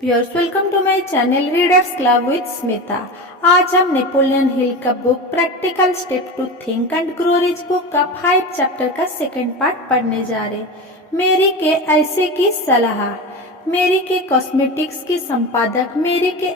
Viewers, welcome to my channel readers club with Smita. आज हम Napoleon Hill का book practical step to think and grow rich book का 5 chapter का second part पढ़ने जा रहे। मेरी के ऐसे की सलाह। मेरी के कॉस्मेटिक्स की संपादक मेरी के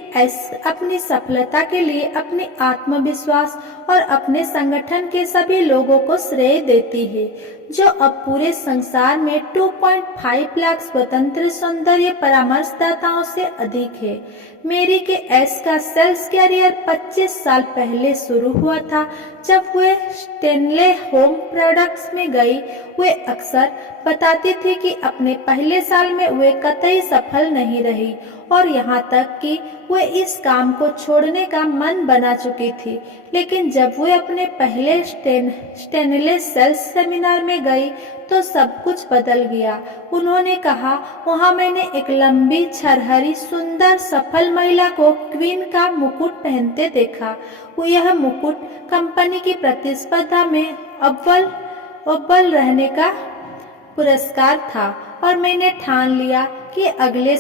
अपनी सफलता के लिए अपने आत्मविश्वास और अपने संगठन के सभी लोगों को श्रेय देती है, जो अब पूरे संसार में 2.5 लाख स्वतंत्र सौंदर्य परामर्शदाताओं से अधिक है। मेरी के एस का सेल्स कैरियर 25 साल पहले शुरू हुआ था, जब वे स्टेनले होम प्रोडक्ट्स में गई। वे अक्सर बताती थी कि अपने पहले साल में वे कतई सफल नहीं रही और यहाँ तक कि वे इस काम को छोड़ने का मन बना चुकी थी। लेकिन जब वे अपने पहले स्टेनले सेल्स सेमिनार में गई तो सब कुछ बदल गया। उन्होंने कहा, वहाँ मैंने एक लंबी छरहरी सुंदर सफल महिला को क्वीन का मुकुट पहनते देखा। यह मुकुट कंपनी की प्रतिस्पर्धा में अव्वल रहने का पुरस्कार था और मैंने ठान लिया कि अगले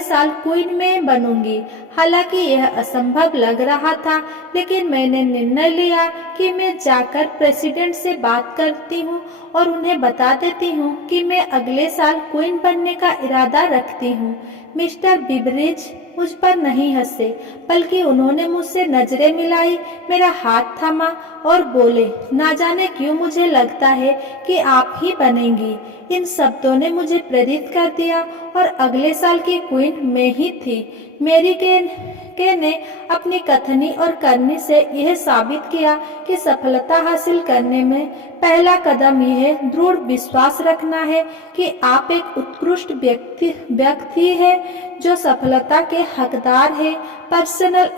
साल क्वीन में बनूंगी। हालांकि यह असंभव लग रहा था, लेकिन मैंने निर्णय लिया कि मैं जाकर प्रेसिडेंट से बात करती हूँ और उन्हें बता देती हूँ कि मैं अगले साल क्वीन बनने का इरादा रखती हूँ। मिस्टर बिबरिज मुझ पर नहीं हंसे, बल्कि उन्होंने मुझसे नजरें मिलाई, मेरा हाथ थामा और बोले, ना जाने क्यों मुझे लगता है कि आप ही बनेंगी। इन शब्दों ने मुझे प्रेरित कर दिया और अगले साल की क्वीन मैं ही थी। मेरी के ने अपनी कथनी और करनी से यह साबित किया कि सफलता हासिल करने में पहला कदम यह दृढ़ विश्वास रखना है कि आप एक उत्कृष्ट व्यक्ति है जो सफलता के हकदार है। पर्सनल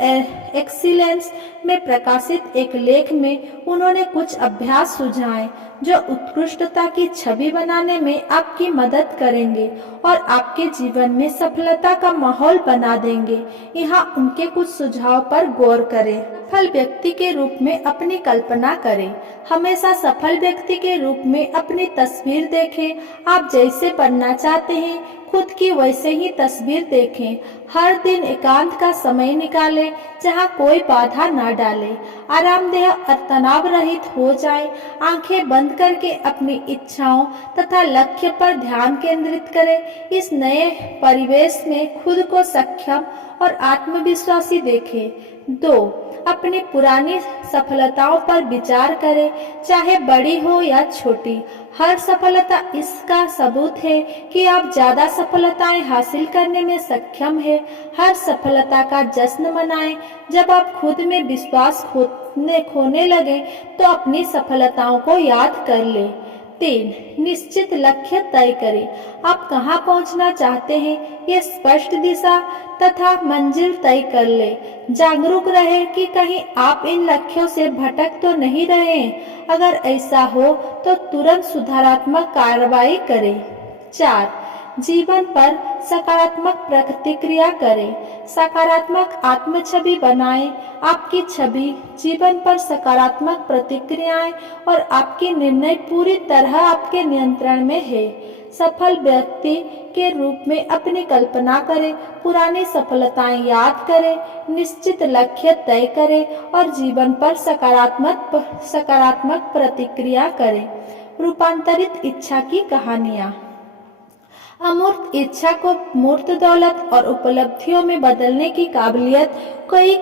एक्सीलेंस में प्रकाशित एक लेख में उन्होंने कुछ अभ्यास सुझाए जो उत्कृष्टता की छवि बनाने में आपकी मदद करेंगे और आपके जीवन में सफलता का माहौल बना देंगे। यहाँ उनके कुछ सुझाव पर गौर करें। सफल व्यक्ति के रूप में अपनी कल्पना करें। हमेशा सफल व्यक्ति के रूप में अपनी तस्वीर देखें। आप जैसे बनना चाहते हैं, खुद की वैसे ही तस्वीर देखें। हर दिन एकांत का समय निकालें जहां कोई बाधा ना डाले। आरामदेह और तनाव रहित हो जाए। आंखें बंद करके अपनी इच्छाओं तथा लक्ष्य पर ध्यान केंद्रित करें। इस नए परिवेश में खुद को सक्षम और आत्मविश्वासी देखें। 2. अपनी पुरानी सफलताओं पर विचार करें, चाहे बड़ी हो या छोटी। हर सफलता इसका सबूत है कि आप ज्यादा सफलताएं हासिल करने में सक्षम हैं। हर सफलता का जश्न मनाएं। जब आप खुद में विश्वास खोने लगे तो अपनी सफलताओं को याद कर लें। 3. निश्चित लक्ष्य तय करें। आप कहां पहुंचना चाहते हैं, ये स्पष्ट दिशा तथा मंजिल तय कर ले। जागरूक रहे कि कहीं आप इन लक्ष्यों से भटक तो नहीं रहे हैं। अगर ऐसा हो तो तुरंत सुधारात्मक कार्रवाई करें। 4. जीवन पर सकारात्मक प्रतिक्रिया करें। सकारात्मक आत्म छवि बनाएं। आपकी छवि, जीवन पर सकारात्मक प्रतिक्रियाएं और आपके निर्णय पूरी तरह आपके नियंत्रण में है। सफल व्यक्ति के रूप में अपनी कल्पना करें। पुरानी सफलताएं याद करें। निश्चित लक्ष्य तय करें और जीवन पर सकारात्मक प्रतिक्रिया करें। रूपांतरित इच्छा की कहानियां। अमूर्त इच्छा को मूर्त दौलत और उपलब्धियों में बदलने की काबिलियत कोई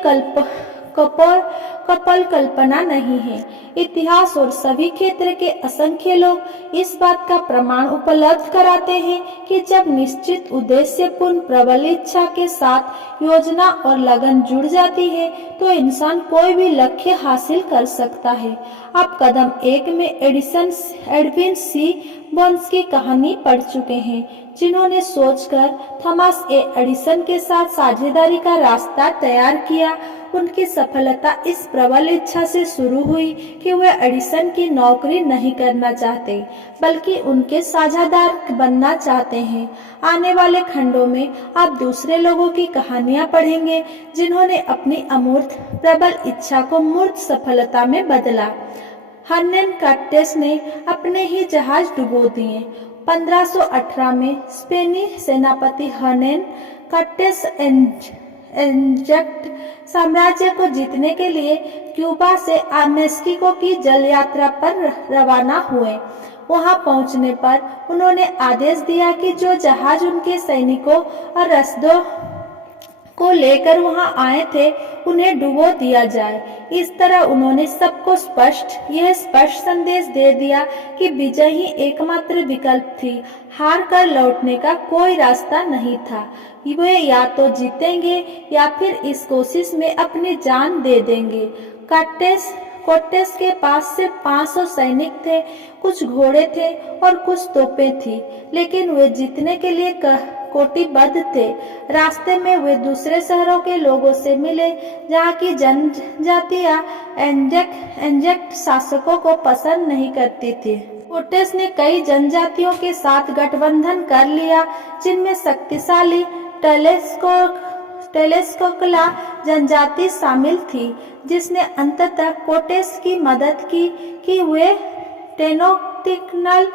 कल्पना नहीं है। इतिहास और सभी क्षेत्र के असंख्य लोग इस बात का प्रमाण उपलब्ध कराते हैं कि जब निश्चित उद्देश्यपूर्ण प्रबल इच्छा के साथ योजना और लगन जुड़ जाती है तो इंसान कोई भी लक्ष्य हासिल कर सकता है। आप कदम 1 में एडविन सी बर्न्स की कहानी पढ़ चुके हैं, जिन्होंने सोचकर थॉमस ए एडिसन के साथ साझेदारी का रास्ता तैयार किया। उनकी सफलता इस प्रबल इच्छा से शुरू हुई कि वे एडिसन की नौकरी नहीं करना चाहते, बल्कि उनके साझेदार बनना चाहते हैं। आने वाले खंडों में आप दूसरे लोगों की कहानियां पढ़ेंगे जिन्होंने अपनी अमूर्त प्रबल इच्छा को मूर्त सफलता में बदला। हर्नेन कार्टेस ने अपने ही जहाज डुबो दिए। 1518 में स्पेनी सेनापति हर्नेन कर्टिस एंजेक्ट साम्राज्य को जीतने के लिए क्यूबा से मेक्सिको की जल यात्रा पर रवाना हुए। वहां पहुंचने पर उन्होंने आदेश दिया कि जो जहाज उनके सैनिकों और रसदों को लेकर वहां आए थे उन्हें डुबो दिया जाए। इस तरह उन्होंने सबको यह स्पष्ट संदेश दे दिया कि विजय ही एकमात्र विकल्प थी, हार कर लौटने का कोई रास्ता नहीं था। वे या तो जीतेंगे या फिर इस कोशिश में अपनी जान दे देंगे। कोर्टेस के पास सिर्फ 500 सैनिक थे, कुछ घोड़े थे और कुछ तोपें थी, लेकिन वे जीतने के लिए कोटिबद्ध थे। रास्ते में वे दूसरे शहरों के लोगों से मिले जहाँ की जनजातियां एंजेक्ट शासकों को पसंद नहीं करती थी। कोर्टेस ने कई जनजातियों के साथ गठबंधन कर लिया, जिनमें शक्तिशाली टेलेस्कोकला जनजाति शामिल थी, जिसने अंततः कोर्टेस की मदद की कि वे टेनोक्टिनल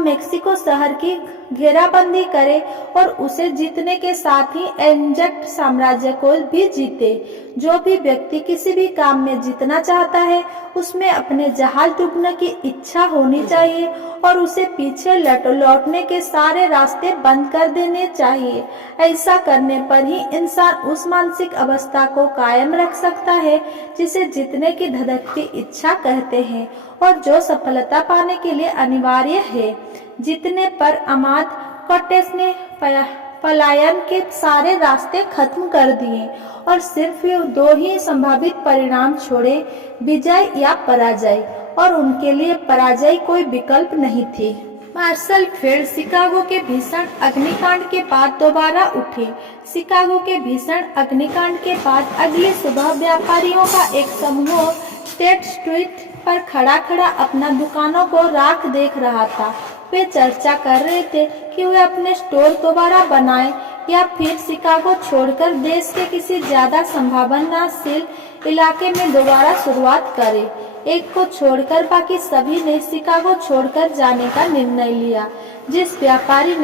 मेक्सिको शहर की घेराबंदी करे और उसे जीतने के साथ ही एंजेक्ट साम्राज्य को भी जीते। जो भी व्यक्ति किसी भी काम में जीतना चाहता है उसमें अपने जहाज डूबने की इच्छा होनी चाहिए और उसे पीछे लौटने के सारे रास्ते बंद कर देने चाहिए। ऐसा करने पर ही इंसान उस मानसिक अवस्था को कायम रख सकता है जिसे जीतने की धधकती इच्छा कहते हैं और जो सफलता पाने के लिए अनिवार्य है। जीतने पर अमाद कोर्टेस ने पलायन के सारे रास्ते खत्म कर दिए और सिर्फ 2 ही संभावित परिणाम छोड़े, विजय या पराजय, और उनके लिए पराजय कोई विकल्प नहीं थी। मार्शल फिर शिकागो के भीषण अग्निकांड के बाद दोबारा उठे। शिकागो के भीषण अग्निकांड के बाद अगली सुबह व्यापारियों का एक समूह स्टेट स्ट्रीट पर खड़ा अपना दुकानों को राख देख रहा था। वे चर्चा कर रहे थे कि वे अपने स्टोर दोबारा बनाएं या फिर शिकागो छोड़कर देश के किसी ज्यादा संभावनाशील इलाके में दोबारा शुरुआत करें। एक को छोड़कर बाकी सभी ने शिकागो छोड़कर जाने का निर्णय लिया। जिस व्यापारी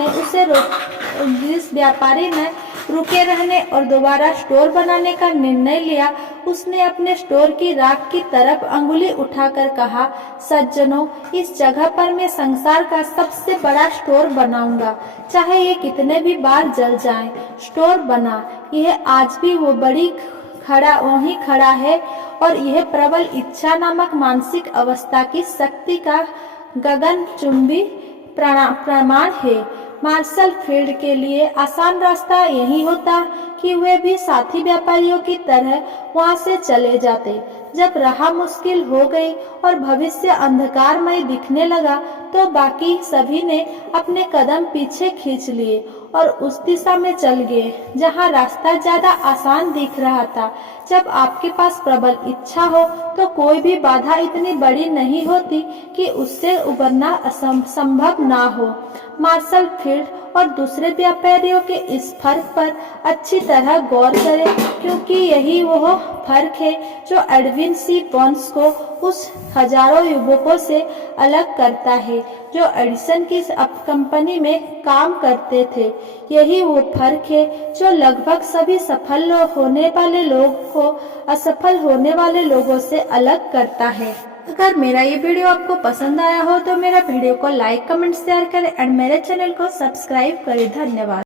ने रुके रहने और दोबारा स्टोर बनाने का निर्णय लिया, उसने अपने स्टोर की राख की तरफ अंगुली उठाकर कहा, सज्जनों, इस जगह पर मैं संसार का सबसे बड़ा स्टोर बनाऊंगा, चाहे ये कितने भी बार जल जाए। स्टोर बना। यह आज भी वहीं खड़ा है और यह प्रबल इच्छा नामक मानसिक अवस्था की शक्ति का गगनचुंबी प्रमाण है। मार्शल फील्ड के लिए आसान रास्ता यही होता कि वे भी साथी व्यापारियों की तरह वहां से चले जाते। जब राह मुश्किल हो गई और भविष्य अंधकारमय दिखने लगा तो बाकी सभी ने अपने कदम पीछे खींच लिए और उस दिशा में चल गए जहां रास्ता ज्यादा आसान दिख रहा था। जब आपके पास प्रबल इच्छा हो तो कोई भी बाधा इतनी बड़ी नहीं होती कि उससे उबरना संभव ना हो। मार्शल फील्ड और दूसरे व्यापारियों के इस फर्क पर अच्छी तरह गौर करें, क्योंकि यही वह फर्क है जो एडविन सी बर्न्स को उस हजारों युवकों से अलग करता है जो एडिसन की कंपनी में काम करते थे। यही वो फर्क है जो लगभग सभी सफल होने वाले लोगों को असफल होने वाले लोगों से अलग करता है। अगर मेरा ये वीडियो आपको पसंद आया हो तो मेरा वीडियो को लाइक, कमेंट, शेयर करें और मेरे चैनल को सब्सक्राइब करें। धन्यवाद।